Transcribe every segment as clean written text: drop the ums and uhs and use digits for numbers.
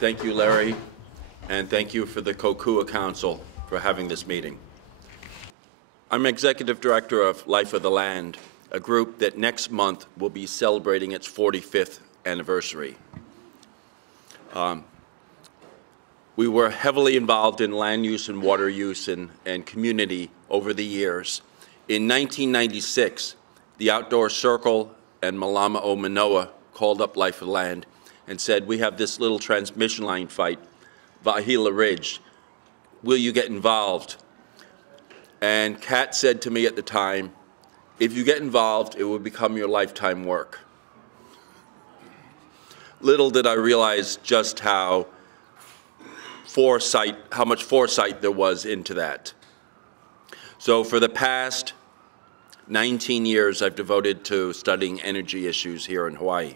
Thank you, Larry, and thank you for the Kokua Council for having this meeting. I'm Executive Director of Life of the Land, a group that next month will be celebrating its 45th anniversary. We were heavily involved in land use and water use and community over the years. In 1996, the Outdoor Circle and Malama o Manoa called up Life of the Land and said, we have this little transmission line fight, Vahila Ridge. Will you get involved? And Kat said to me at the time, if you get involved, it will become your lifetime work. Little did I realize just how much foresight there was into that. So for the past 19 years, I've devoted to studying energy issues here in Hawaii.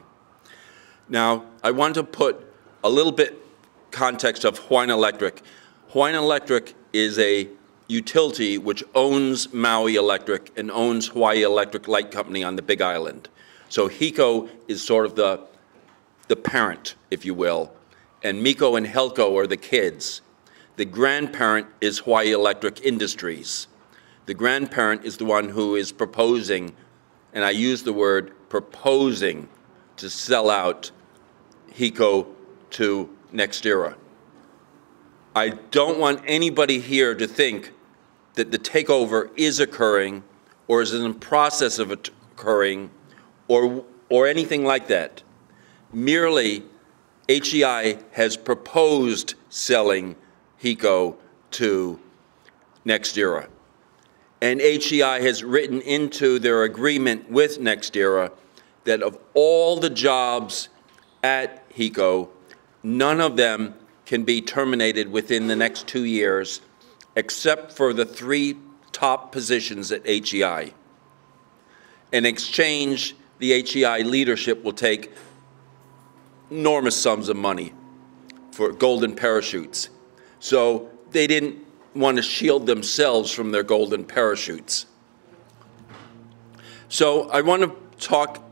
Now, I want to put a little bit context of Hawaiian Electric. Hawaiian Electric is a utility which owns Maui Electric and owns Hawaii Electric Light Company on the Big Island. So HECO is sort of the parent, if you will, and MECO and HELCO are the kids. The grandparent is Hawaii Electric Industries. The grandparent is the one who is proposing, and I use the word proposing, to sell out HECO to NextEra. I don't want anybody here to think that the takeover is occurring or is in the process of occurring or anything like that. Merely, HEI has proposed selling HECO to NextEra. And HEI has written into their agreement with NextEra that of all the jobs at HECO, none of them can be terminated within the next 2 years, except for the 3 top positions at HEI. In exchange, the HEI leadership will take enormous sums of money for golden parachutes. So they didn't want to shield themselves from their golden parachutes. So I want to talk.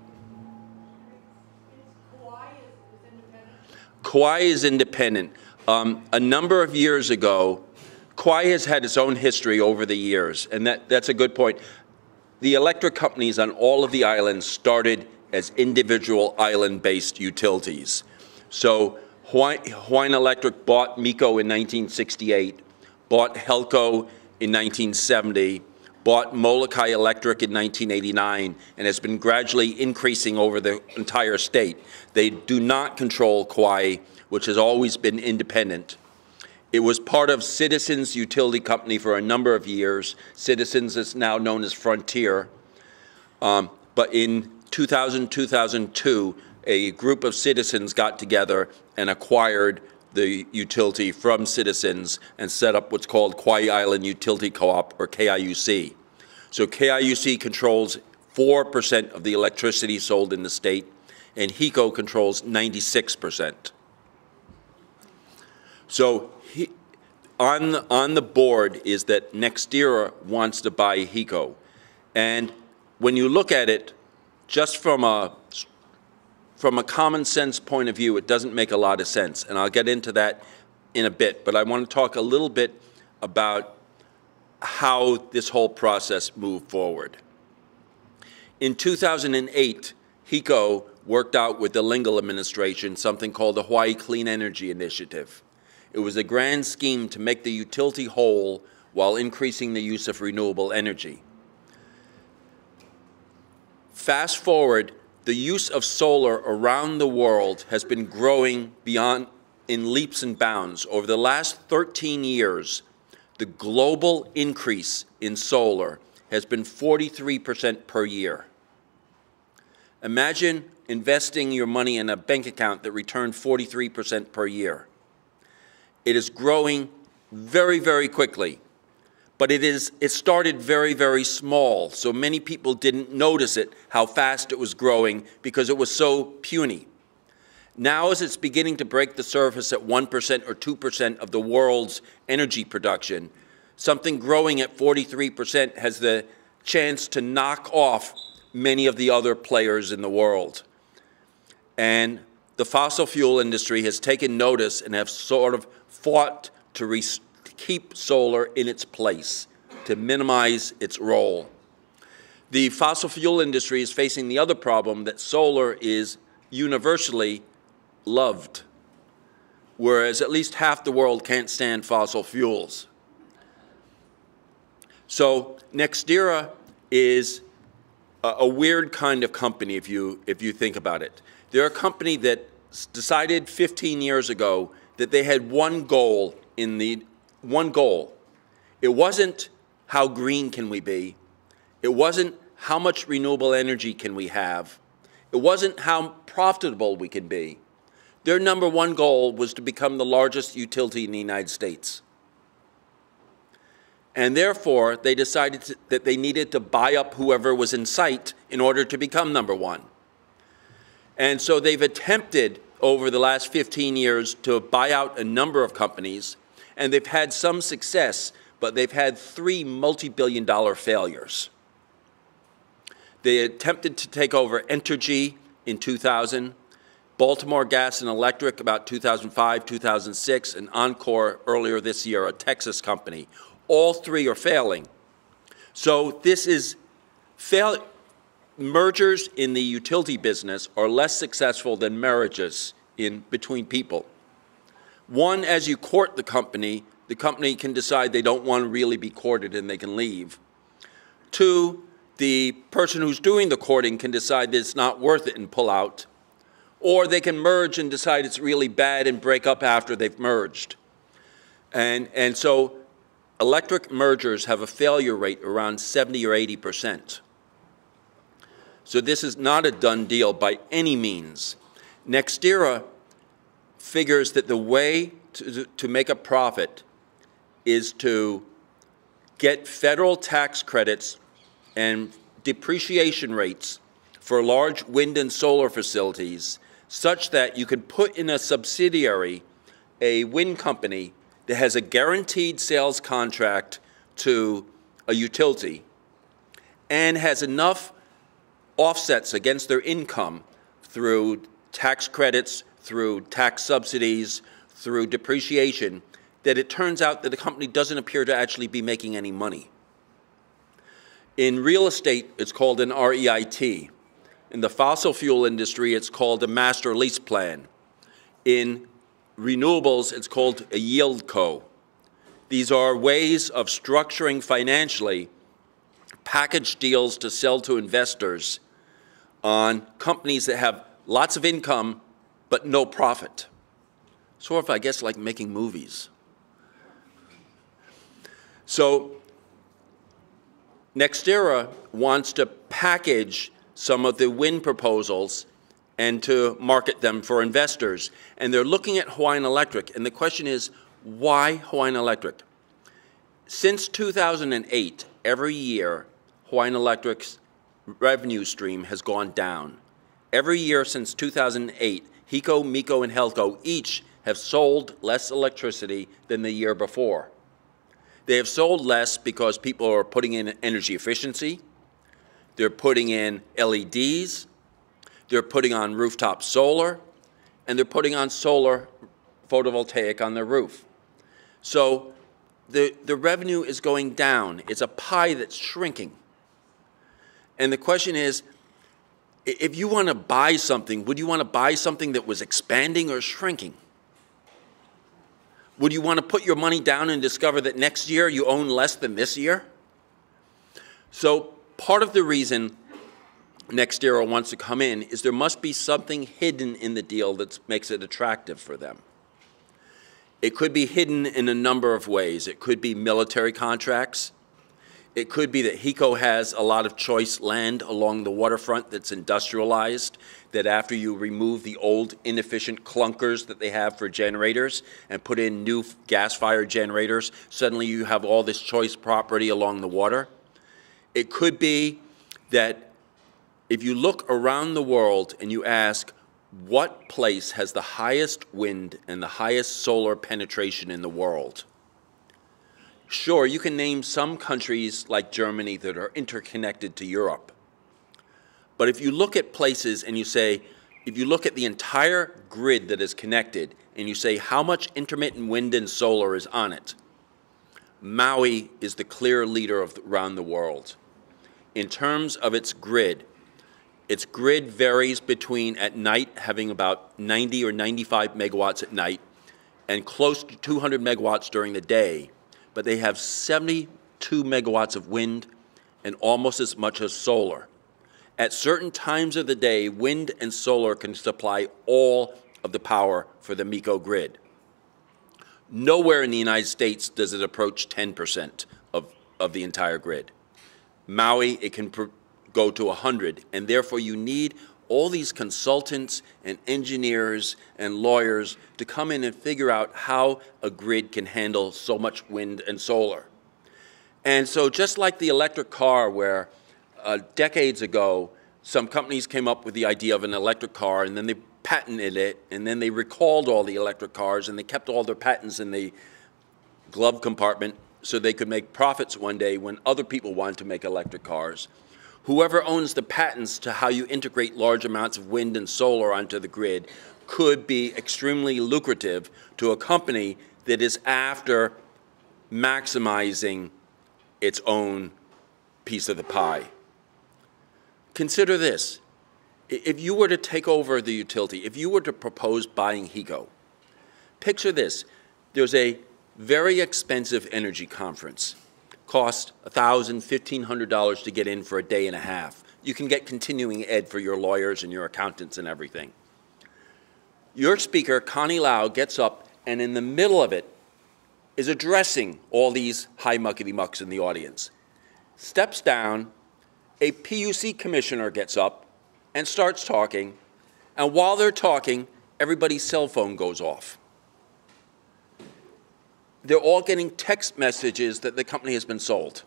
Kauai is independent. A number of years ago, Kauai has had its own history over the years, and that's a good point. The electric companies on all of the islands started as individual island-based utilities. So Hawaiian Electric bought MECO in 1968, bought HELCO in 1970, bought Molokai Electric in 1989, and has been gradually increasing over the entire state. They do not control Kauai, which has always been independent. It was part of Citizens Utility Company for a number of years. Citizens is now known as Frontier. But in 2000-2002, a group of citizens got together and acquired the utility from Citizens and set up what's called Kauai Island Utility Co-op, or KIUC. So KIUC controls 4% of the electricity sold in the state, and HECO controls 96%. So on the board is that NextEra wants to buy HECO. And when you look at it, just from a common sense point of view, it doesn't make a lot of sense. And I'll get into that in a bit. But I want to talk a little bit about how this whole process moved forward. In 2008, HECO worked out with the Lingle administration something called the Hawaii Clean Energy Initiative. It was a grand scheme to make the utility whole while increasing the use of renewable energy. Fast forward, the use of solar around the world has been growing beyond in leaps and bounds. Over the last 13 years, the global increase in solar has been 43% per year. Imagine investing your money in a bank account that returned 43% per year. It is growing very, very quickly, but it started very, very small, so many people didn't notice it, how fast it was growing, because it was so puny. Now, as it's beginning to break the surface at 1% or 2% of the world's energy production, something growing at 43% has the chance to knock off many of the other players in the world. And the fossil fuel industry has taken notice and have sort of fought to keep solar in its place, to minimize its role. The fossil fuel industry is facing the other problem that solar is universally loved, whereas at least half the world can't stand fossil fuels. So NextEra is a weird kind of company if you think about it. They're a company that decided 15 years ago that they had one goal. It wasn't how green can we be. It wasn't how much renewable energy can we have. It wasn't how profitable we can be. Their number one goal was to become the largest utility in the United States. And therefore, they decided that they needed to buy up whoever was in sight in order to become number one. And so they've attempted over the last 15 years to buy out a number of companies, and they've had some success, but they've had 3 multi-billion-dollar failures. They attempted to take over Entergy in 2000, Baltimore Gas and Electric about 2005, 2006, and Encore earlier this year, a Texas company. All 3 are failing. So this is mergers in the utility business are less successful than marriages between people. One, as you court the company can decide they don't want to really be courted and they can leave. 2, the person who's doing the courting can decide that it's not worth it and pull out. Or they can merge and decide it's really bad and break up after they've merged. And so electric mergers have a failure rate around 70 or 80%. So this is not a done deal by any means. NextEra figures that the way to make a profit is to get federal tax credits and depreciation rates for large wind and solar facilities such that you can put in a subsidiary a wind company that has a guaranteed sales contract to a utility and has enough offsets against their income through tax credits, through tax subsidies, through depreciation, that it turns out that the company doesn't appear to actually be making any money. In real estate, it's called an REIT. In the fossil fuel industry, it's called a master lease plan. In renewables, it's called a yield co. These are ways of structuring financially package deals to sell to investors on companies that have lots of income but no profit. Sort of, I guess, like making movies. So NextEra wants to package some of the wind proposals and to market them for investors. And they're looking at Hawaiian Electric. And the question is, why Hawaiian Electric? Since 2008, every year, Hawaiian Electric's revenue stream has gone down. Every year since 2008, HECO, MECO, and HELCO each have sold less electricity than the year before. They have sold less because people are putting in energy efficiency, they're putting in LEDs, they're putting on rooftop solar, and they're putting on solar photovoltaic on their roof. So the revenue is going down. It's a pie that's shrinking. And the question is, if you want to buy something, would you want to buy something that was expanding or shrinking? Would you want to put your money down and discover that next year you own less than this year? So part of the reason NextEra wants to come in is there must be something hidden in the deal that makes it attractive for them. It could be hidden in a number of ways. It could be military contracts. It could be that HECO has a lot of choice land along the waterfront that's industrialized, that after you remove the old inefficient clunkers that they have for generators and put in new gas-fired generators, suddenly you have all this choice property along the water. It could be that if you look around the world and you ask, what place has the highest wind and the highest solar penetration in the world? Sure, you can name some countries like Germany that are interconnected to Europe. But if you look at places and you say, if you look at the entire grid that is connected and you say how much intermittent wind and solar is on it, Maui is the clear leader around the world. In terms of its grid varies between at night having about 90 or 95 megawatts at night and close to 200 megawatts during the day, but they have 72 megawatts of wind and almost as much as solar. At certain times of the day, wind and solar can supply all of the power for the MECO grid. Nowhere in the United States does it approach 10% of the entire grid. Maui, it can go to 100, and therefore you need all these consultants and engineers and lawyers to come in and figure out how a grid can handle so much wind and solar. And so just like the electric car where decades ago some companies came up with the idea of an electric car and then they patented it and then they recalled all the electric cars and they kept all their patents in the glove compartment so they could make profits one day when other people wanted to make electric cars. Whoever owns the patents to how you integrate large amounts of wind and solar onto the grid could be extremely lucrative to a company that is after maximizing its own piece of the pie. Consider this. If you were to take over the utility, if you were to propose buying HECO, picture this. There's a very expensive energy conference. Cost $1,000, $1,500 to get in for a day and a half. You can get continuing ed for your lawyers and your accountants and everything. Your speaker, Connie Lau, gets up and in the middle of it is addressing all these high muckety-mucks in the audience. Steps down, a PUC commissioner gets up and starts talking, and while they're talking, everybody's cell phone goes off. They're all getting text messages that the company has been sold.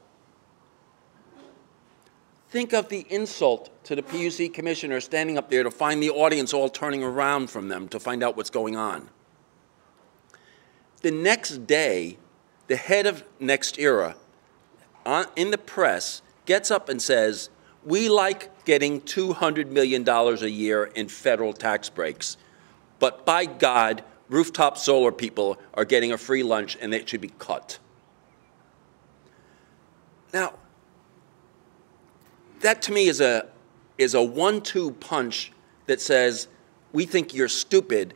Think of the insult to the PUC commissioner standing up there to find the audience all turning around from them to find out what's going on. The next day, the head of NextEra in the press gets up and says, we like getting $200 million a year in federal tax breaks, but by God, rooftop solar people are getting a free lunch and it should be cut. Now, that to me is a 1-2 punch that says, we think you're stupid,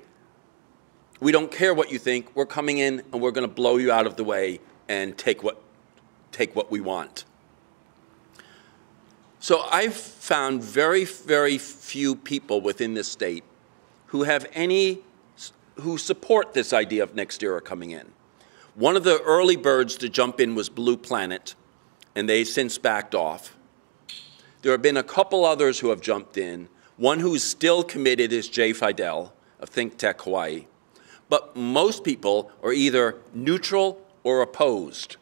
we don't care what you think, we're coming in and we're going to blow you out of the way and take what we want. So I've found very, very few people within this state who support this idea of NextEra coming in. One of the early birds to jump in was Blue Planet, and they've since backed off. There have been a couple others who have jumped in. One who's still committed is Jay Fidel of Think Tech Hawaii. But most people are either neutral or opposed.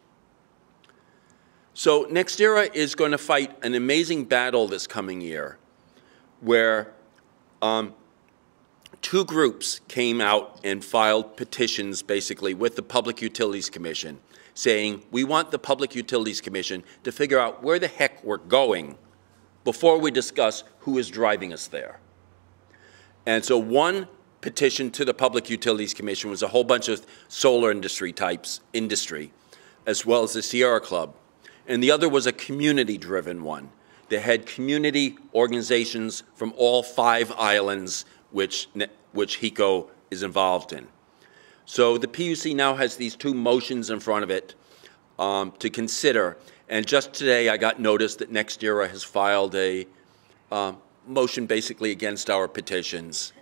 So NextEra is going to fight an amazing battle this coming year where two groups came out and filed petitions basically with the Public Utilities Commission saying we want the Public Utilities Commission to figure out where the heck we're going before we discuss who is driving us there. And so one petition to the Public Utilities Commission was a whole bunch of solar industry, as well as the Sierra Club. And the other was a community-driven one. They had community organizations from all 5 islands which HECO is involved in. So the PUC now has these 2 motions in front of it to consider. And just today I got notice that NextEra has filed a motion basically against our petitions,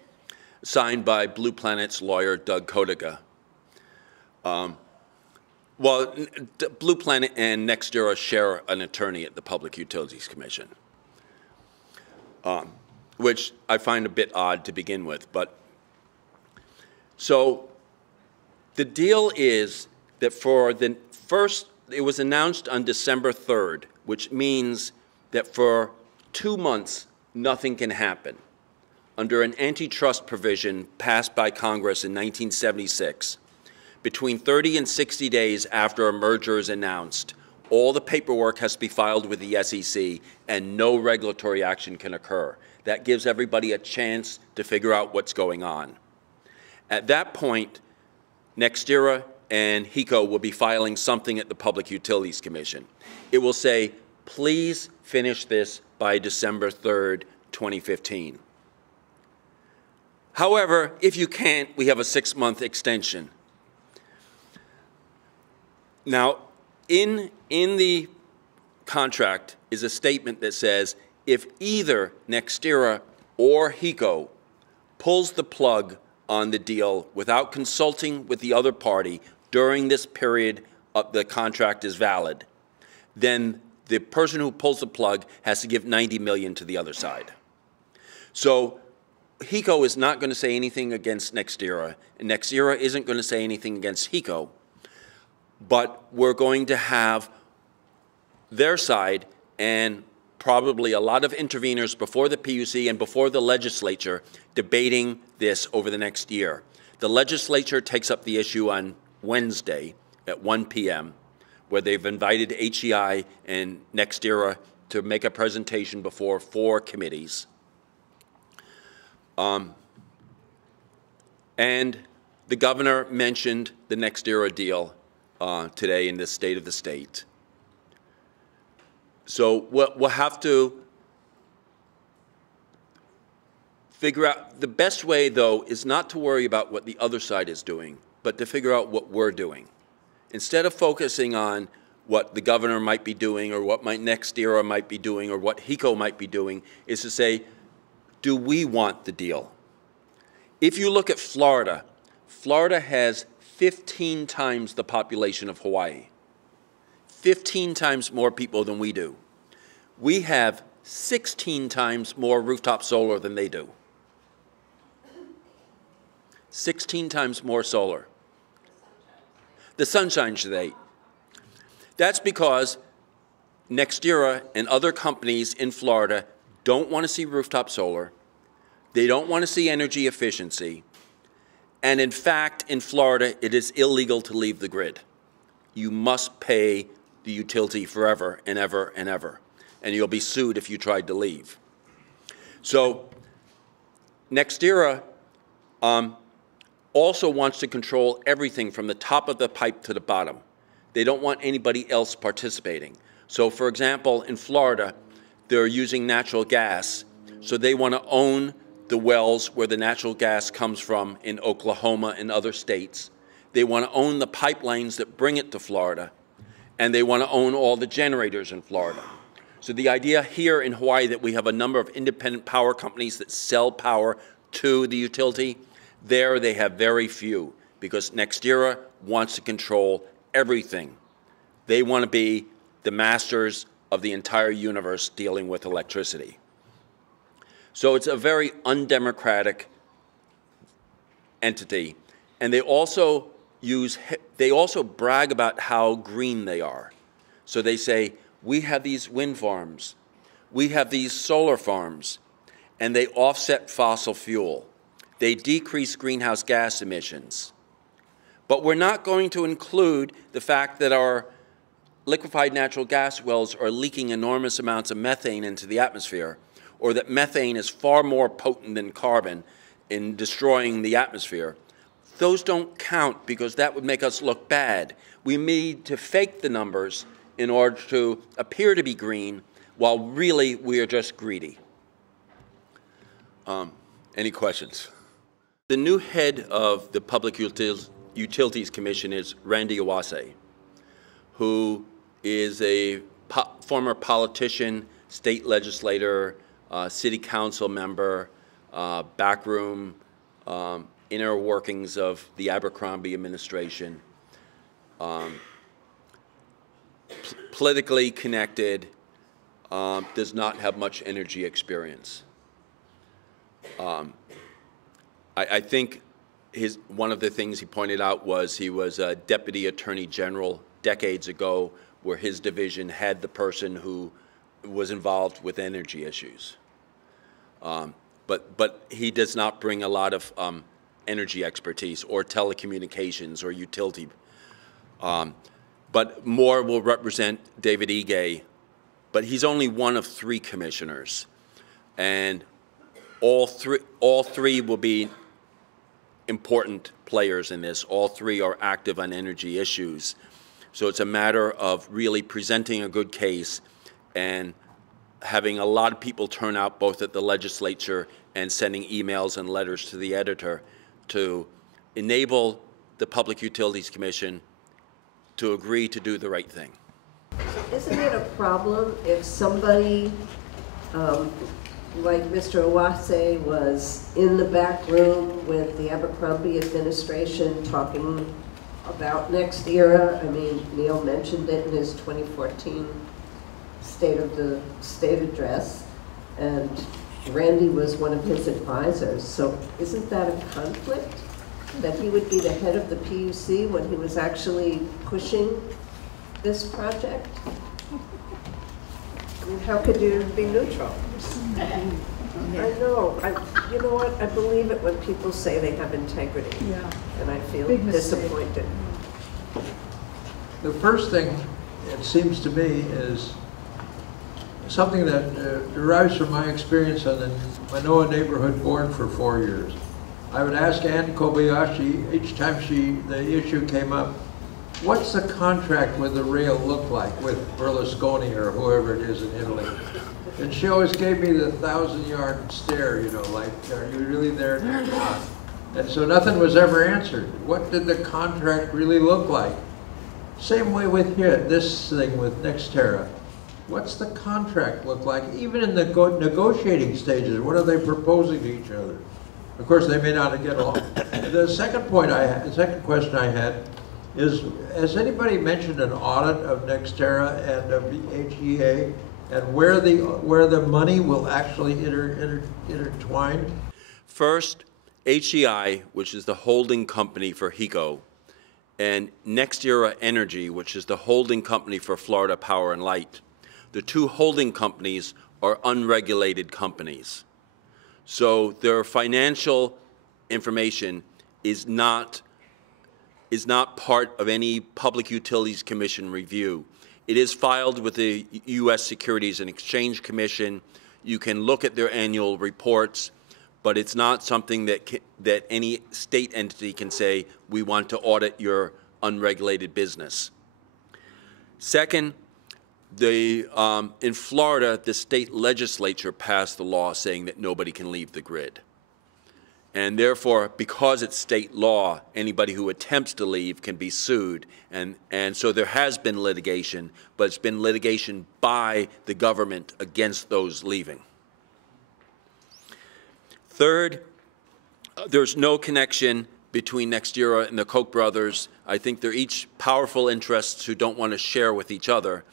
signed by Blue Planet's lawyer, Doug Kodiga. Well, Blue Planet and NextEra share an attorney at the Public Utilities Commission, which I find a bit odd to begin with. But so the deal is that for the first, it was announced on December 3rd, which means that for 2 months, nothing can happen. Under an antitrust provision passed by Congress in 1976, between 30 and 60 days after a merger is announced, all the paperwork has to be filed with the SEC and no regulatory action can occur. That gives everybody a chance to figure out what's going on. At that point, NextEra and HECO will be filing something at the Public Utilities Commission. It will say, please finish this by December 3rd, 2015. However, if you can't, we have a 6-month extension. Now, in the contract is a statement that says if either NextEra or HECO pulls the plug on the deal without consulting with the other party during this period of the contract is valid, then the person who pulls the plug has to give $90 million to the other side. So HECO is not going to say anything against NextEra, and NextEra isn't going to say anything against HECO, but we're going to have their side and probably a lot of interveners before the PUC and before the legislature debating this over the next year. The legislature takes up the issue on Wednesday at 1 p.m., where they've invited HEI and NextEra to make a presentation before 4 committees. And the governor mentioned the NextEra deal today in the State of the State. So we'll have to figure out, the best way, though, is not to worry about what the other side is doing, but to figure out what we're doing. Instead of focusing on what the governor might be doing or what NextEra might be doing or what HECO might be doing, is to say, do we want the deal? If you look at Florida, Florida has 15 times the population of Hawaii. 15 times more people than we do. We have 16 times more rooftop solar than they do. 16 times more solar. The Sunshine State. That's because NextEra and other companies in Florida don't want to see rooftop solar. They don't want to see energy efficiency. And in fact, in Florida, it is illegal to leave the grid. You must pay the utility forever and ever and ever. And you'll be sued if you tried to leave. So NextEra also wants to control everything from the top of the pipe to the bottom. They don't want anybody else participating. So for example, in Florida, they're using natural gas. So they want to own the wells where the natural gas comes from in Oklahoma and other states. They want to own the pipelines that bring it to Florida. And they want to own all the generators in Florida. So the idea here in Hawaii that we have a number of independent power companies that sell power to the utility, there they have very few, because NextEra wants to control everything. They want to be the masters of the entire universe dealing with electricity. So it's a very undemocratic entity. And they also brag about how green they are. So they say, we have these wind farms, we have these solar farms, and they offset fossil fuel. They decrease greenhouse gas emissions. But we're not going to include the fact that our liquefied natural gas wells are leaking enormous amounts of methane into the atmosphere, or that methane is far more potent than carbon in destroying the atmosphere. Those don't count because that would make us look bad. We need to fake the numbers in order to appear to be green, while really we are just greedy. Any questions? The new head of the Public Utilities Commission is Randy Iwase, who is a former politician, state legislator, city council member, backroom, inner workings of the Abercrombie administration, politically connected, does not have much energy experience. I think one of the things he pointed out was he was a deputy attorney general decades ago, where his division had the person who was involved with energy issues. But he does not bring a lot of energy expertise or telecommunications or utility. But Moore will represent David Ige, but he's only one of 3 commissioners. And all three will be important players in this. All three are active on energy issues. So it's a matter of really presenting a good case and having a lot of people turn out both at the legislature and sending emails and letters to the editor to enable the Public Utilities Commission to agree to do the right thing. Isn't it a problem if somebody like Mr. Owase was in the back room with the Abercrombie administration talking about NextEra? I mean, Neil mentioned it in his 2014 State Address, and Randy was one of his advisors. So isn't that a conflict? That he would be the head of the PUC when he was actually pushing this project? I mean, how could you be neutral? I know. You know what? I believe it when people say they have integrity. Yeah. And I feel disappointed. The first thing, it seems to me, is something that derives from my experience on the Manoa Neighborhood Board for 4 years. I would ask Ann Kobayashi each time the issue came up, what's the contract with the rail look like with Berlusconi or whoever it is in Italy? And she always gave me the 1,000-yard stare, you know, like, are you really there? No, you're not. And so nothing was ever answered. What did the contract really look like? Same way with here, this thing with NextEra. What's the contract look like? Even in the negotiating stages, what are they proposing to each other? Of course, they may not get along. The second question I had is, has anybody mentioned an audit of NextEra and of the HEA and where the money will actually intertwine? First, HEI, which is the holding company for HECO, and NextEra Energy, which is the holding company for Florida Power and Light. The two holding companies are unregulated companies. So their financial information is not part of any Public Utilities Commission review. It is filed with the U.S. Securities and Exchange Commission. You can look at their annual reports, but it's not something that any state entity can say, we want to audit your unregulated business. Second, in Florida, the state legislature passed the law saying that nobody can leave the grid. And therefore, because it's state law, anybody who attempts to leave can be sued. And so there has been litigation, but it's been litigation by the government against those leaving. Third, there's no connection between NextEra and the Koch brothers. I think they're each powerful interests who don't want to share with each other.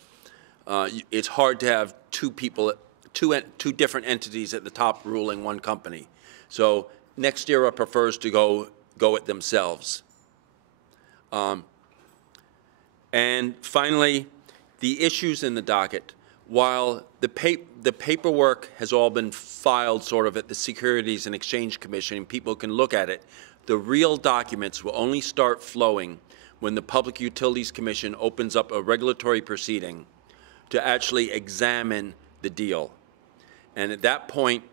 It's hard to have two different entities at the top ruling one company. So NextEra prefers to go it themselves. And finally, the issues in the docket. While the paperwork has all been filed sort of at the Securities and Exchange Commission and people can look at it, the real documents will only start flowing when the Public Utilities Commission opens up a regulatory proceeding to actually examine the deal. And at that point,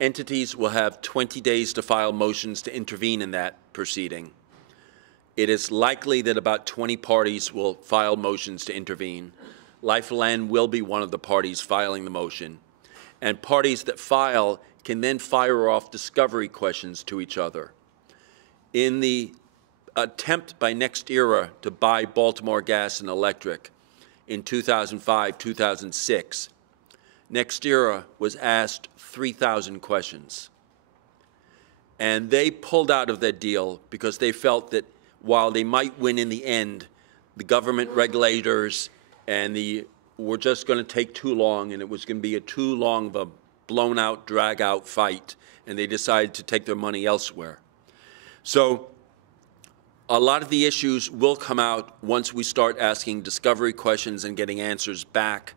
entities will have 20 days to file motions to intervene in that proceeding. It is likely that about 20 parties will file motions to intervene. Life Land will be one of the parties filing the motion. And parties that file can then fire off discovery questions to each other. In the attempt by NextEra to buy Baltimore Gas and Electric in 2005, 2006, NextEra was asked 3,000 questions. And they pulled out of that deal because they felt that while they might win in the end, the government regulators were just going to take too long, and it was going to be too long of a blown-out, drag-out fight, and they decided to take their money elsewhere. So a lot of the issues will come out once we start asking discovery questions and getting answers back.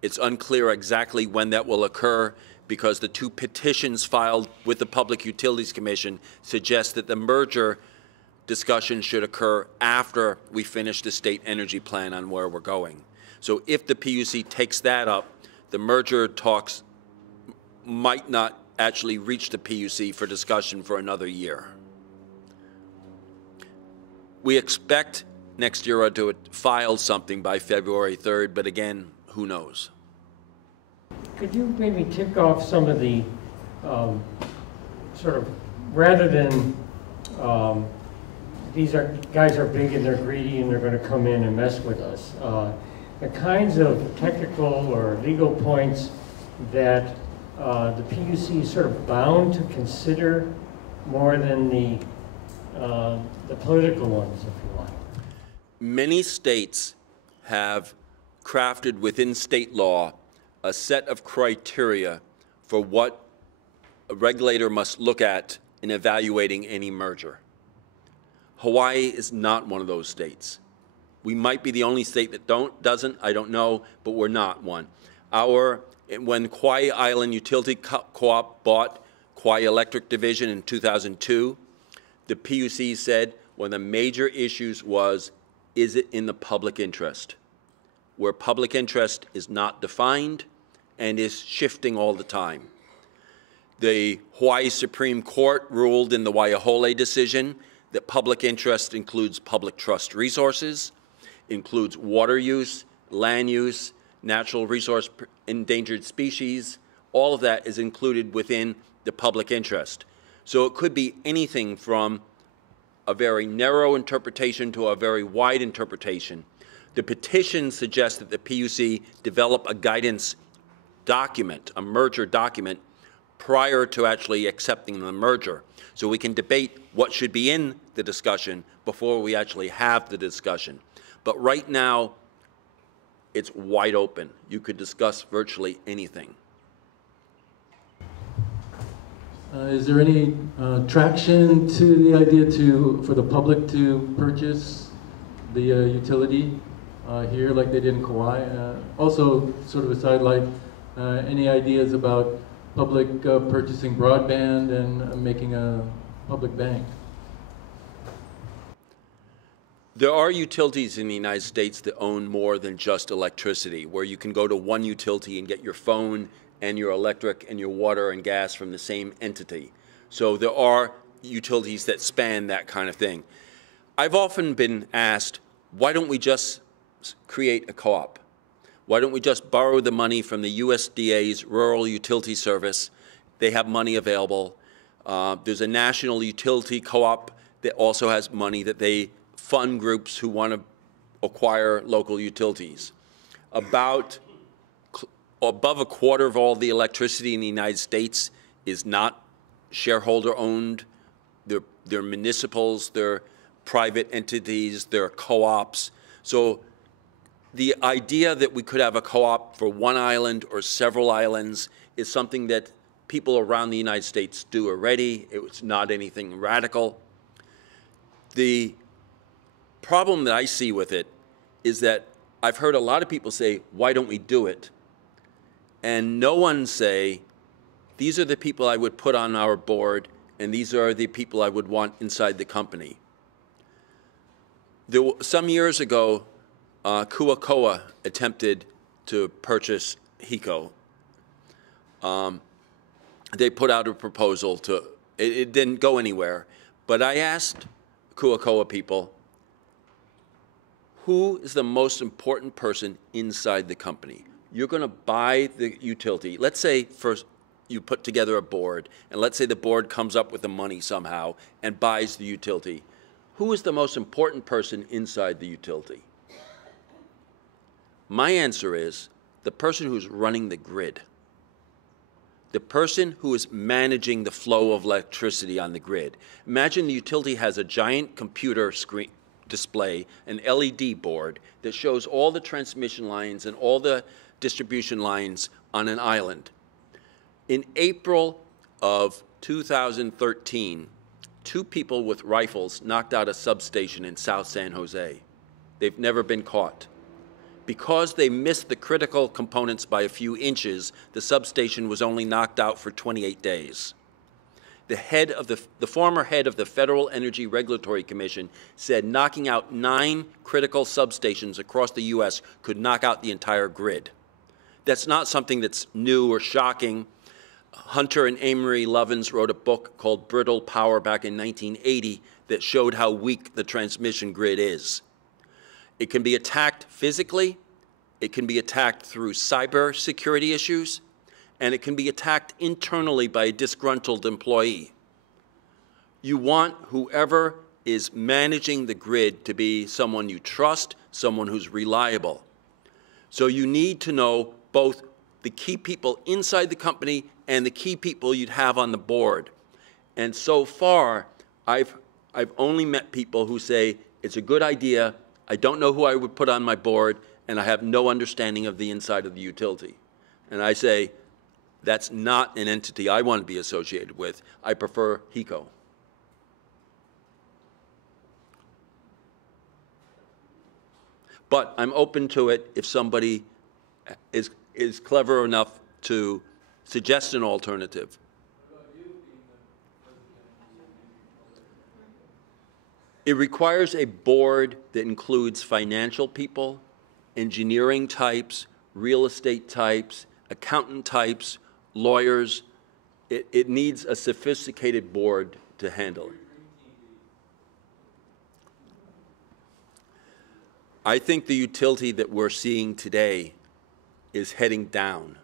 It's unclear exactly when that will occur because the two petitions filed with the Public Utilities Commission suggest that the merger discussion should occur after we finish the state energy plan on where we're going. So if the PUC takes that up, the merger talks might not actually reach the PUC for discussion for another year. We expect NextEra to file something by February 3rd, but again, who knows? Could you maybe tick off some of the sort of, rather than these guys are big and they're greedy and they're going to come in and mess with us, the kinds of technical or legal points that the PUC is sort of bound to consider more than the political ones, if you want? Many states have crafted within state law a set of criteria for what a regulator must look at in evaluating any merger. Hawaii is not one of those states. We might be the only state that doesn't, I don't know, but we're not one. When Kauai Island Utility Co-op bought Kauai Electric Division in 2002, the PUC said one of the major issues was, is it in the public interest? Where public interest is not defined and is shifting all the time. The Hawaii Supreme Court ruled in the Waiahole decision that public interest includes public trust resources, includes water use, land use, natural resource endangered species. All of that is included within the public interest. So it could be anything from a very narrow interpretation to a very wide interpretation. The petition suggests that the PUC develop a guidance document, a merger document, prior to actually accepting the merger. So we can debate what should be in the discussion before we actually have the discussion. But right now, it's wide open. You could discuss virtually anything. Is there any traction to the idea for the public to purchase the utility here like they did in Kauai? Also, sort of a sidelight, any ideas about public purchasing broadband and making a public bank? There are utilities in the United States that own more than just electricity, where you can go to one utility and get your phone and your electric and your water and gas from the same entity. So there are utilities that span that kind of thing. I've often been asked, why don't we just create a co-op? Why don't we just borrow the money from the USDA's Rural Utility Service? They have money available. There's a national utility co-op that also has money that they fund groups who want to acquire local utilities. Above a quarter of all the electricity in the United States is not shareholder-owned. They're municipals, they're private entities, they're co-ops. So the idea that we could have a co-op for one island or several islands is something that people around the United States do already. It's not anything radical. The problem that I see with it is that I've heard a lot of people say, why don't we do it? And no one say, these are the people I would put on our board, and these are the people I would want inside the company. Some years ago, Kokua attempted to purchase HECO. They put out a proposal it didn't go anywhere, but I asked Kokua people, who is the most important person inside the company? You're going to buy the utility. Let's say first you put together a board, and let's say the board comes up with the money somehow and buys the utility. Who is the most important person inside the utility? My answer is the person who's running the grid. The person who is managing the flow of electricity on the grid. Imagine the utility has a giant computer screen display, an LED board that shows all the transmission lines and all the distribution lines on an island. In April of 2013, 2 people with rifles knocked out a substation in South San Jose. They've never been caught. Because they missed the critical components by a few inches, the substation was only knocked out for 28 days. The former head of the Federal Energy Regulatory Commission said knocking out 9 critical substations across the U.S. could knock out the entire grid. That's not something that's new or shocking. Hunter and Amory Lovins wrote a book called Brittle Power back in 1980 that showed how weak the transmission grid is. It can be attacked physically, it can be attacked through cyber security issues, and it can be attacked internally by a disgruntled employee. You want whoever is managing the grid to be someone you trust, someone who's reliable. So you need to know both the key people inside the company and the key people you'd have on the board. And so far, I've only met people who say, it's a good idea, I don't know who I would put on my board, and I have no understanding of the inside of the utility. And I say, that's not an entity I want to be associated with. I prefer HECO. But I'm open to it if somebody is clever enough to suggest an alternative. It requires a board that includes financial people, engineering types, real estate types, accountant types, lawyers. It needs a sophisticated board to handle it. I think the utility that we're seeing today is heading down,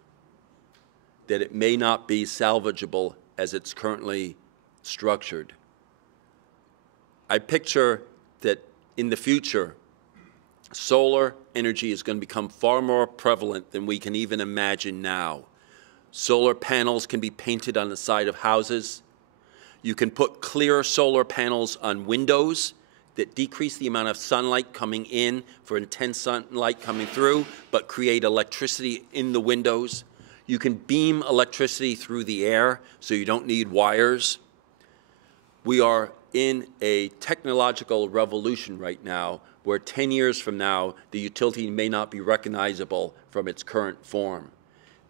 that it may not be salvageable as it's currently structured. I picture that in the future, solar energy is going to become far more prevalent than we can even imagine now. Solar panels can be painted on the side of houses. You can put clear solar panels on windows that decrease the amount of sunlight coming in for intense sunlight coming through, but create electricity in the windows. You can beam electricity through the air, so you don't need wires. We are in a technological revolution right now where 10 years from now, the utility may not be recognizable from its current form.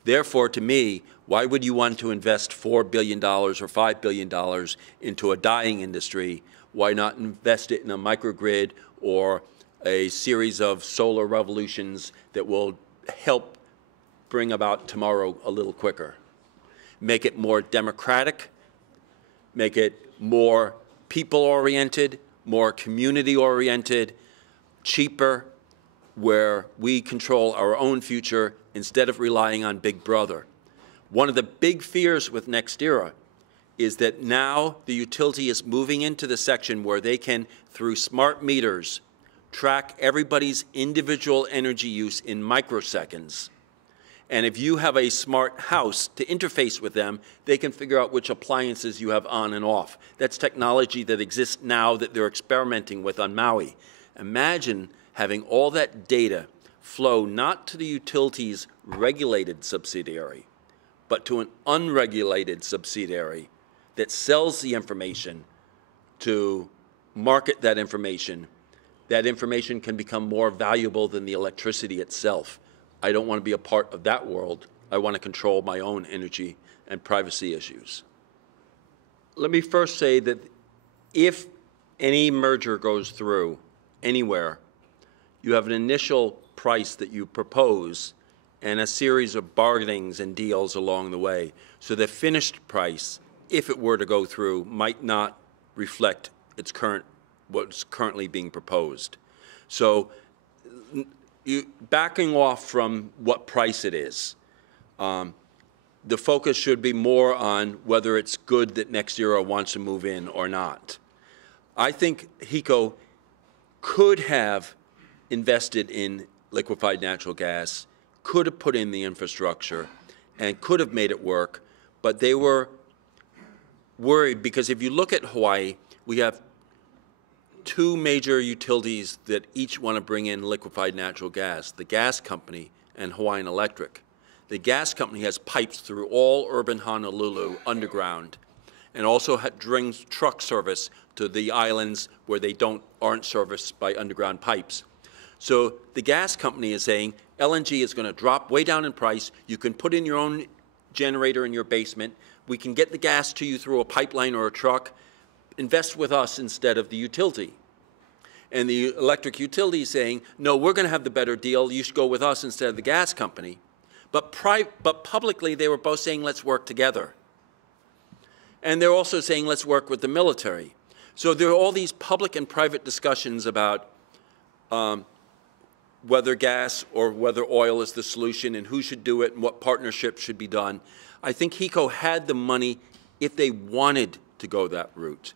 Therefore, to me, why would you want to invest $4 billion or $5 billion into a dying industry? Why not invest it in a microgrid or a series of solar revolutions that will help bring about tomorrow a little quicker? Make it more democratic, make it more people-oriented, more community-oriented, cheaper, where we control our own future instead of relying on Big Brother. One of the big fears with NextEra is that now the utility is moving into the section where they can, through smart meters, track everybody's individual energy use in microseconds. And if you have a smart house to interface with them, they can figure out which appliances you have on and off. That's technology that exists now that they're experimenting with on Maui. Imagine having all that data flow not to the utility's regulated subsidiary, but to an unregulated subsidiary that sells the information to market that information. That information can become more valuable than the electricity itself. I don't want to be a part of that world. I want to control my own energy and privacy issues. Let me first say that if any merger goes through anywhere, you have an initial price that you propose and a series of bargainings and deals along the way. So the finished price, if it were to go through, might not reflect what's currently being proposed. So backing off from what price it is, the focus should be more on whether it's good that NextEra wants to move in or not. I think HECO could have invested in liquefied natural gas, could have put in the infrastructure, and could have made it work, but they were worried because if you look at Hawaii, we have two major utilities that each want to bring in liquefied natural gas, the gas company and Hawaiian Electric. The gas company has pipes through all urban Honolulu underground and also brings truck service to the islands where they aren't serviced by underground pipes. So the gas company is saying LNG is going to drop way down in price. You can put in your own generator in your basement. We can get the gas to you through a pipeline or a truck. Invest with us instead of the utility. And the electric utility is saying, no, we're going to have the better deal. You should go with us instead of the gas company. But publicly, they were both saying, let's work together. And they're also saying, let's work with the military. So there are all these public and private discussions about whether gas or whether oil is the solution and who should do it and what partnerships should be done. I think HECO had the money if they wanted to go that route.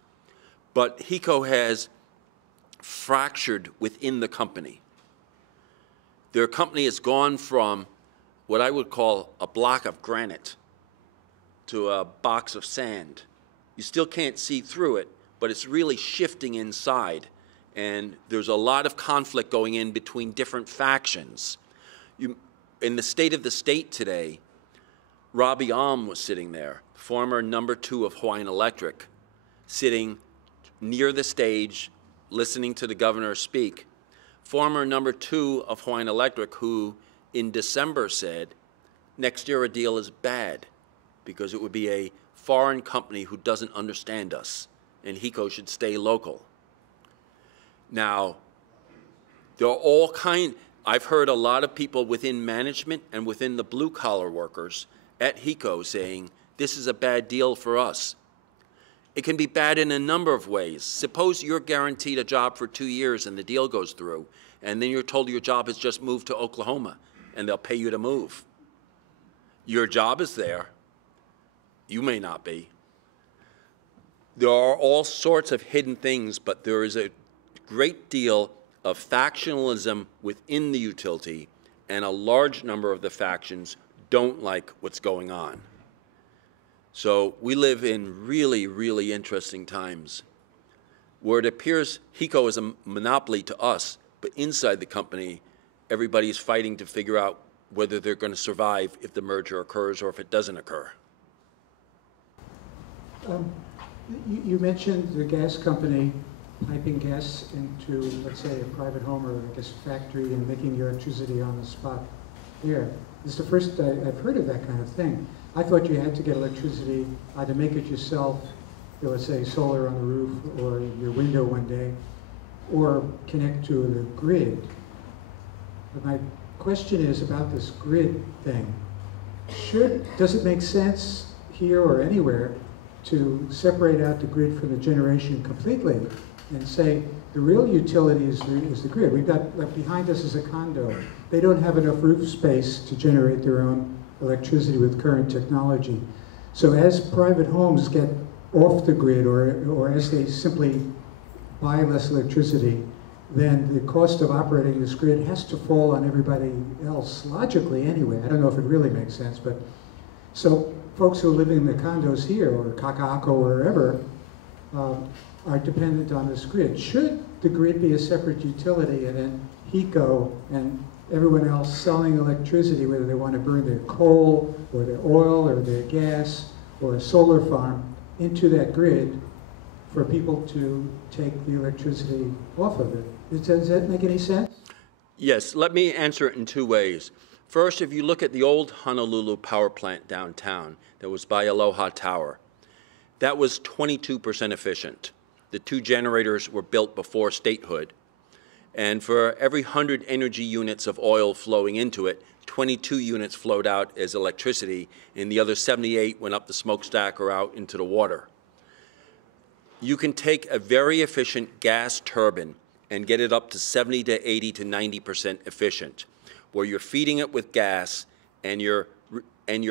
But HECO has fractured within the company. Their company has gone from what I would call a block of granite to a box of sand. You still can't see through it, but it's really shifting inside. And there's a lot of conflict going in between different factions. In the State of the State today, Robbie Alm was sitting there, former #2 of Hawaiian Electric, sitting near the stage, listening to the governor speak. Former #2 of Hawaiian Electric, who in December said, NextEra deal is bad because it would be a foreign company who doesn't understand us, and HECO should stay local. Now, there are all kinds. I've heard a lot of people within management and within the blue-collar workers at HECO saying, this is a bad deal for us. It can be bad in a number of ways. Suppose you're guaranteed a job for 2 years and the deal goes through, and then you're told your job has just moved to Oklahoma, and they'll pay you to move. Your job is there. You may not be. There are all sorts of hidden things, but there is a great deal of factionalism within the utility, and a large number of the factions don't like what's going on. So we live in really, really interesting times where it appears HECO is a monopoly to us, but inside the company, everybody's fighting to figure out whether they're going to survive if the merger occurs or if it doesn't occur. You mentioned the gas company piping gas into, let's say, a private home or, I guess, factory and making the electricity on the spot there. This is the first I've heard of that kind of thing. I thought you had to get electricity, either make it yourself, let's say solar on the roof or your window one day, or connect to the grid. But my question is about this grid thing. Does it make sense here or anywhere to separate out the grid from the generation completely and say the real utility is the grid? We've got, like, behind us is a condo. They don't have enough roof space to generate their own electricity with current technology. So as private homes get off the grid, or as they simply buy less electricity, then the cost of operating this grid has to fall on everybody else, logically anyway. I don't know if it really makes sense, but so folks who live in the condos here, or Kaka'ako, or wherever, are dependent on this grid. Should the grid be a separate utility, and then HECO and everyone else selling electricity, whether they want to burn their coal or their oil or their gas or a solar farm, into that grid for people to take the electricity off of it? Does that make any sense? Yes, let me answer it in 2 ways. First, if you look at the old Honolulu power plant downtown that was by Aloha Tower, that was 22% efficient. The 2 generators were built before statehood. And for every 100 energy units of oil flowing into it, 22 units flowed out as electricity, and the other 78 went up the smokestack or out into the water. You can take a very efficient gas turbine and get it up to 70 to 80 to 90% efficient, where you're feeding it with gas and you're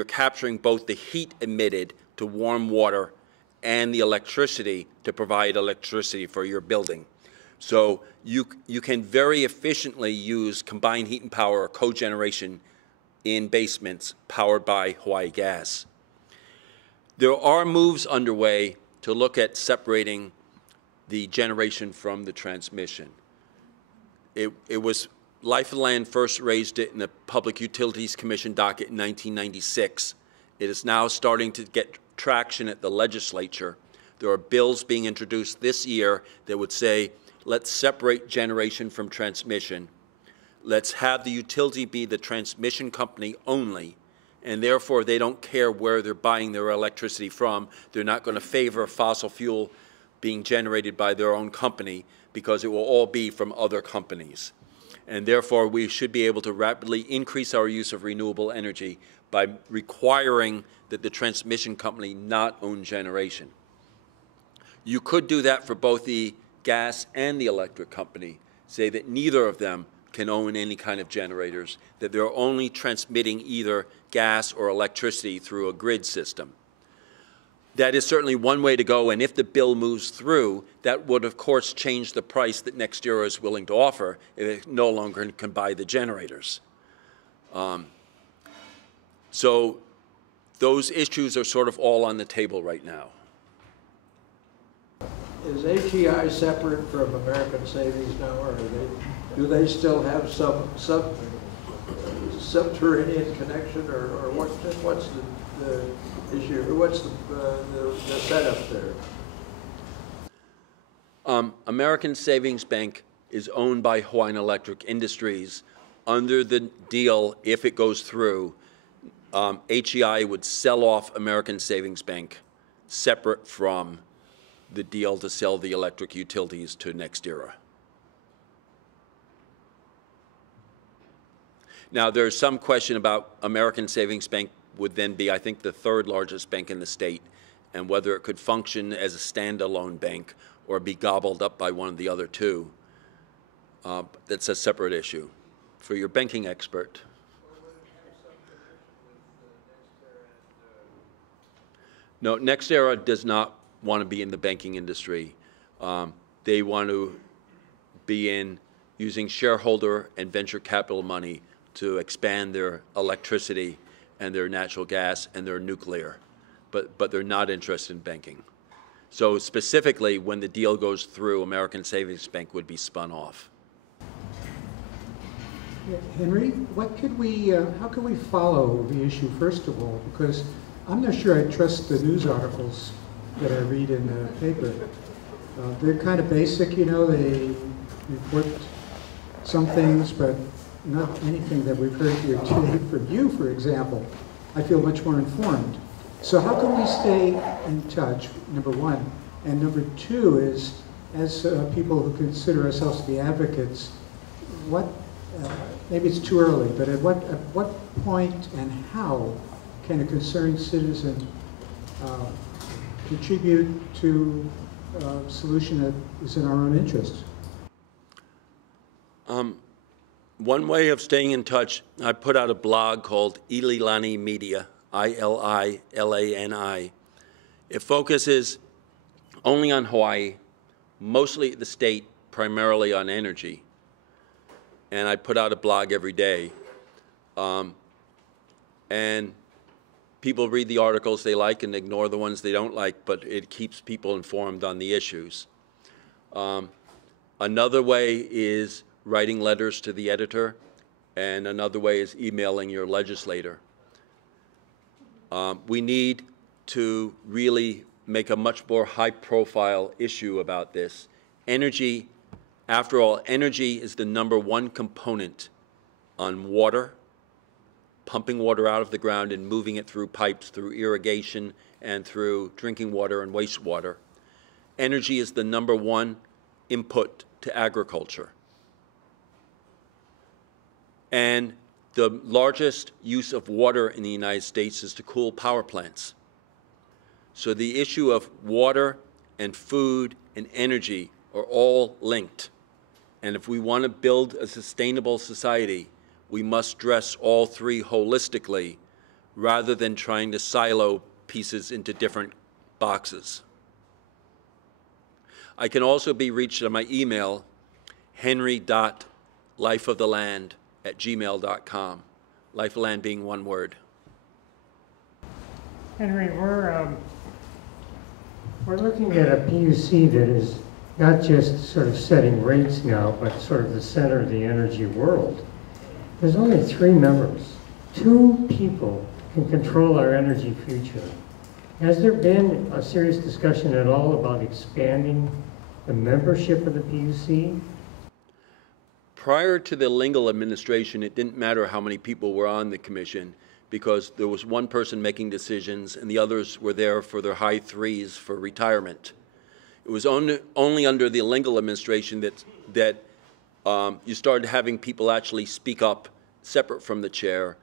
capturing both the heat emitted to warm water and the electricity to provide electricity for your building. So you can very efficiently use combined heat and power or cogeneration in basements powered by Hawaii Gas. There are moves underway to look at separating the generation from the transmission. It was Life of the Land first raised it in the Public Utilities Commission docket in 1996. It is now starting to get traction at the legislature. There are bills being introduced this year that would say, let's separate generation from transmission. Let's have the utility be the transmission company only, and therefore they don't care where they're buying their electricity from. They're not going to favor fossil fuel being generated by their own company because it will all be from other companies. And therefore, we should be able to rapidly increase our use of renewable energy by requiring that the transmission company not own generation. You could do that for both the gas and the electric company, say that neither of them can own any kind of generators, that they're only transmitting either gas or electricity through a grid system. That is certainly one way to go, and if the bill moves through, that would, of course, change the price that NextEra is willing to offer if it no longer can buy the generators. So those issues are sort of all on the table right now. Is HEI separate from American Savings now, or do they still have some subterranean connection, or what's the issue, or what's the setup there? American Savings Bank is owned by Hawaiian Electric Industries. Under the deal, if it goes through, HEI would sell off American Savings Bank separate from the deal to sell the electric utilities to NextEra. Now, there's some question about American Savings Bank would then be, I think, the third largest bank in the state, and whether it could function as a standalone bank or be gobbled up by one of the other two. That's a separate issue for your banking expert. No, NextEra does not want to be in the banking industry. They want to be in using shareholder and venture capital money to expand their electricity and their natural gas and their nuclear, but they're not interested in banking. So specifically, when the deal goes through, American Savings Bank would be spun off. Henry, what could we, how can we follow the issue, first of all? Because I'm not sure I trust the news articles that I read in the paper. They're kind of basic, you know, they report some things, but not anything that we've heard here today from you, for example. I feel much more informed. So how can we stay in touch, number one? And number two is, as people who consider ourselves to be advocates, what, maybe it's too early, but at what point and how can a concerned citizen contribute to a solution that is in our own interest? One way of staying in touch, I put out a blog called Ililani Media, I-L-I-L-A-N-I. It focuses only on Hawaii, mostly the state, primarily on energy. And I put out a blog every day. And people read the articles they like and ignore the ones they don't like, but it keeps people informed on the issues. Another way is writing letters to the editor, and another way is emailing your legislator. We need to really make a much more high-profile issue about this. Energy, after all, energy is the #1 component on water, pumping water out of the ground and moving it through pipes, through irrigation, and through drinking water and wastewater. Energy is the #1 input to agriculture. And the largest use of water in the United States is to cool power plants. So the issue of water and food and energy are all linked. And if we want to build a sustainable society, we must address all three holistically rather than trying to silo pieces into different boxes. I can also be reached on my email, henry.lifeoftheland@gmail.com. Life of the land being one word. Henry, we're looking at a PUC that is not just sort of setting rates now, but sort of the center of the energy world. There's only 3 members. 2 people can control our energy future. Has there been a serious discussion at all about expanding the membership of the PUC? Prior to the Lingle administration, it didn't matter how many people were on the commission because there was one person making decisions and the others were there for their high 3s for retirement. It was only under the Lingle administration that you started having people actually speak up separate from the chair,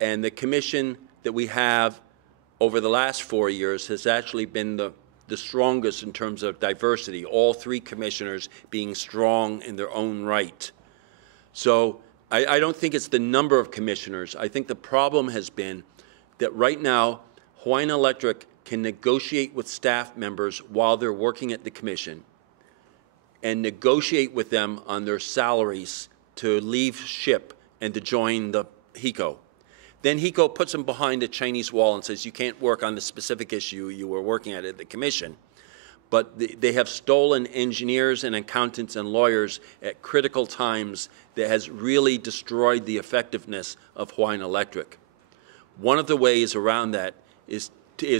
and the commission that we have over the last 4 years has actually been the strongest in terms of diversity, all 3 commissioners being strong in their own right. So I don't think it's the number of commissioners. I think the problem has been that right now, Hawaiian Electric can negotiate with staff members while they're working at the commission and negotiate with them on their salaries to leave ship and to join the HECO. Then HECO puts them behind a Chinese wall and says, you can't work on the specific issue you were working at the commission. But they have stolen engineers and accountants and lawyers at critical times that has really destroyed the effectiveness of Hawaiian Electric. One of the ways around that is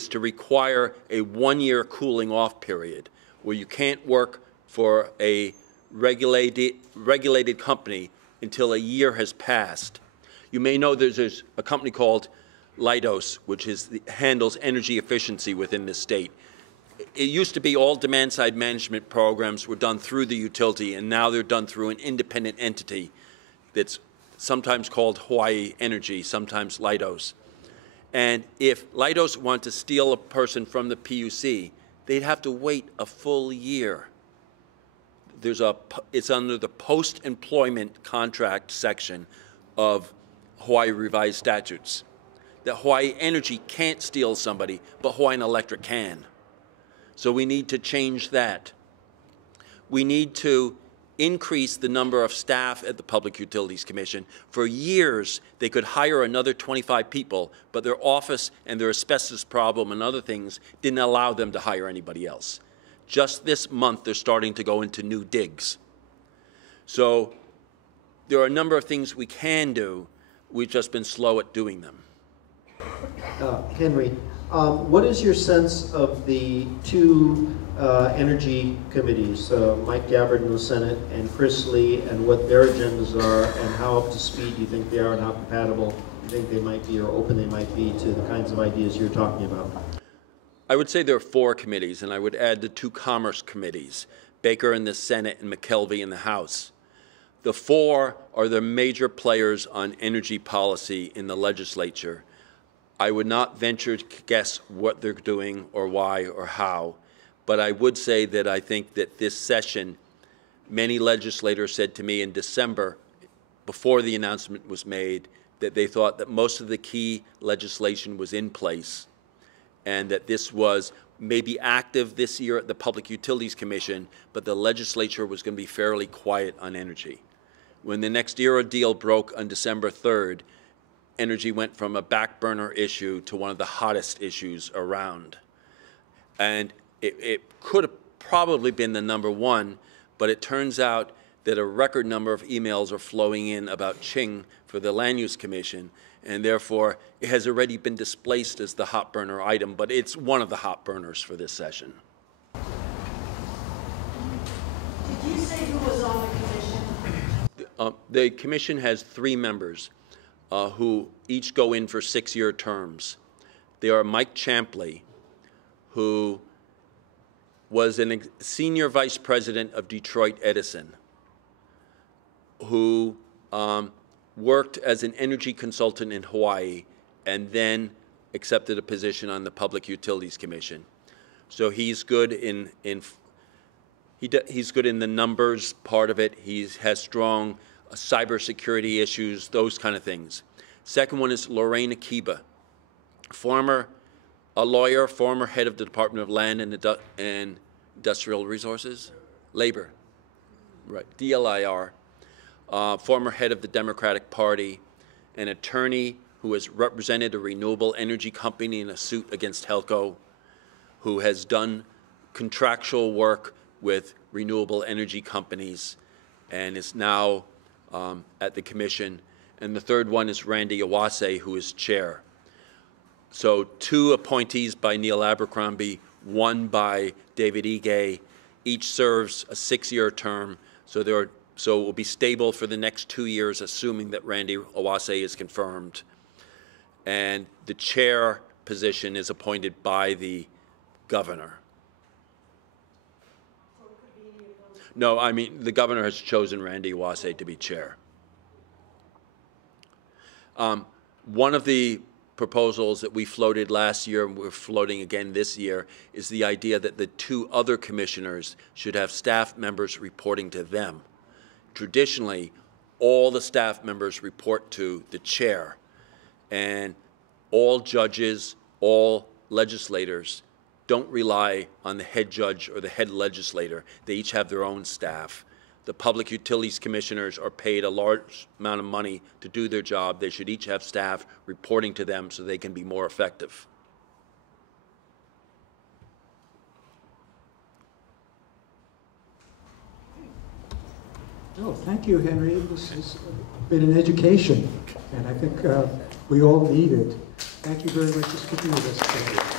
to require a 1-year cooling off period where you can't work for a regulated company until a year has passed. You may know there's a company called Leidos, which handles energy efficiency within the state. It used to be all demand-side management programs were done through the utility, and now they're done through an independent entity that's sometimes called Hawaii Energy, sometimes Leidos. And if Leidos wanted to steal a person from the PUC, they'd have to wait a full year. It's under the post-employment contract section of Hawaii revised statutes that Hawaii Energy can't steal somebody, but Hawaiian Electric can. So we need to change that. We need to increase the number of staff at the Public Utilities Commission. For years, they could hire another 25 people, but their office and their asbestos problem and other things didn't allow them to hire anybody else. Just this month, they're starting to go into new digs. So there are a number of things we can do. We've just been slow at doing them. Henry, what is your sense of the 2 energy committees, Mike Gabbard in the Senate and Chris Lee, and what their agendas are, and how up to speed you think they are, and how compatible you think they might be, or open they might be to the kinds of ideas you're talking about? I would say there are 4 committees, and I would add the 2 commerce committees, Baker in the Senate and McKelvey in the House. The 4 are the major players on energy policy in the legislature. I would not venture to guess what they're doing or why or how, but I would say that I think that this session, many legislators said to me in December, before the announcement was made, that they thought that most of the key legislation was in place and that this was maybe active this year at the Public Utilities Commission, but the legislature was going to be fairly quiet on energy. When the NextEra deal broke on December 3rd, energy went from a back burner issue to one of the hottest issues around. And it could have probably been the #1, but it turns out that a record number of emails are flowing in about Ching for the Land Use Commission, and therefore it has already been displaced as the hot burner item, but it's one of the hot burners for this session. Did you say who was on the commission? The commission has 3 members who each go in for 6-year terms. They are Mike Champley, who was a senior vice president of Detroit Edison, who worked as an energy consultant in Hawaii and then accepted a position on the Public Utilities Commission. So he's good he's good in the numbers part of it. He has strong cybersecurity issues, those kind of things. Second one is Lorraine Akiba, a lawyer, former head of the Department of Land and Industrial Resources, Labor, right, DLIR, former head of the Democratic Party, an attorney who has represented a renewable energy company in a suit against HELCO, who has done contractual work with renewable energy companies and is now at the commission. And the third one is Randy Iwase, who is chair. So 2 appointees by Neil Abercrombie, 1 by David Ige. Each serves a 6-year term, so it will be stable for the next 2 years, assuming that Randy Iwase is confirmed. And the chair position is appointed by the governor. No, I mean, the governor has chosen Randy Iwase to be chair. One of the proposals that we floated last year, and we're floating again this year, is the idea that the 2 other commissioners should have staff members reporting to them. Traditionally, all the staff members report to the chair, and all judges, all legislators don't rely on the head judge or the head legislator. They each have their own staff. The public utilities commissioners are paid a large amount of money to do their job. They should each have staff reporting to them so they can be more effective. Oh, thank you, Henry. This has been an education, and I think we all need it. Thank you very much for speaking with us today.